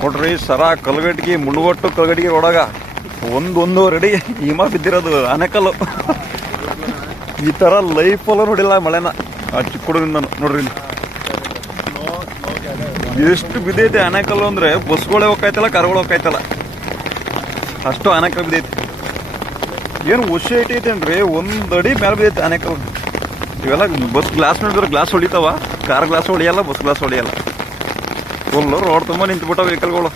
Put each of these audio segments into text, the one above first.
ನೋಡ್ರಿ ಸರ ಕಲ್ಗಟ್ಟಿಗೆ ಮುಳುಗೊಟ್ಟು ಕಲ್ಗಟ್ಟಿಗೆ ಒಳಗ ಒಂದೊಂದು ರೆಡಿ ಹಿಮ ಬಿದ್ದಿರೋದು ಆನೆಕಲ್ಲು. ಈ ತರ ಲೈಫಲ್ಲ ನೋಡಿಲ್ಲ ಮಳೆನ ಆ ಚಿಕ್ಕ ಹುಡುಗಿಂದ. ನೋಡ್ರಿ ಇಲ್ಲಿ ಎಷ್ಟು ಬಿದ್ದೈತೆ ಆನೆಕಲ್ಲು ಅಂದ್ರೆ ಬಸ್ಗಳೇ ಹೋಗ್ತಾಯ್ತಲ್ಲ, ಕಾರ್ಗಳು ಹೋಗ್ತಾಯ್ತಲ್ಲ, ಅಷ್ಟು ಆನೆಕಲ್ಲು ಬಿದ್ದೈತಿ. ಏನು ಹುಷಿ ಐತೈತೇನ್ರಿ, ಒಂದ್ ಅಡಿ ಮೇಲೆ ಬಿದ್ದೈತೆ ಆನೆಕಲ್ಲು. ಇವೆಲ್ಲ ಬಸ್ ಗ್ಲಾಸ್ ಮೇಲೆ ಗ್ಲಾಸ್ ಹೊಡಿತಾವ, ಕಾರ್ ಗ್ಲಾಸ್ ಹೊಡಿಯಲ್ಲ, ಬಸ್ ಗ್ಲಾಸ್ ಹೊಡಿಯಲ್ಲ. ಫುಲ್ಲು ರೋಡ್ ತುಂಬ ನಿಂತ್ಬಿಟ್ಟಾವ ವೆಹಿಕಲ್ಗಳು.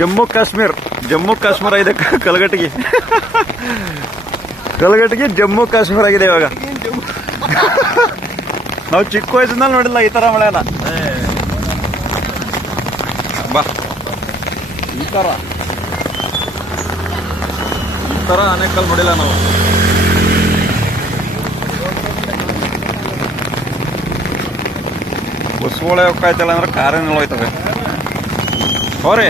ಜಮ್ಮು ಕಾಶ್ಮೀರ ಇದೆ ಕಲಗಟ್ಟಿಗೆ. ಜಮ್ಮು ಕಾಶ್ಮೀರ ಆಗಿದೆ ಇವಾಗ. ನಾವು ಚಿಕ್ಕ ವಯಸ್ಸಿನಲ್ಲಿ ನೋಡಿಲ್ಲ ಈ ತರ ಮಳೆನ. ಬಾ ಈ ತರ ಆನೆಕಲ್ ನೋಡಿಲ್ಲ ನಾವು. ಬಸ್ಗಳೇ ಹೋಗ್ತಾಯ್ತಲ್ಲ ಅಂದ್ರೆ ಕಾರೇನೆಲ್ಲ ಹೋಯ್ತವೆ. ಹೋರಿ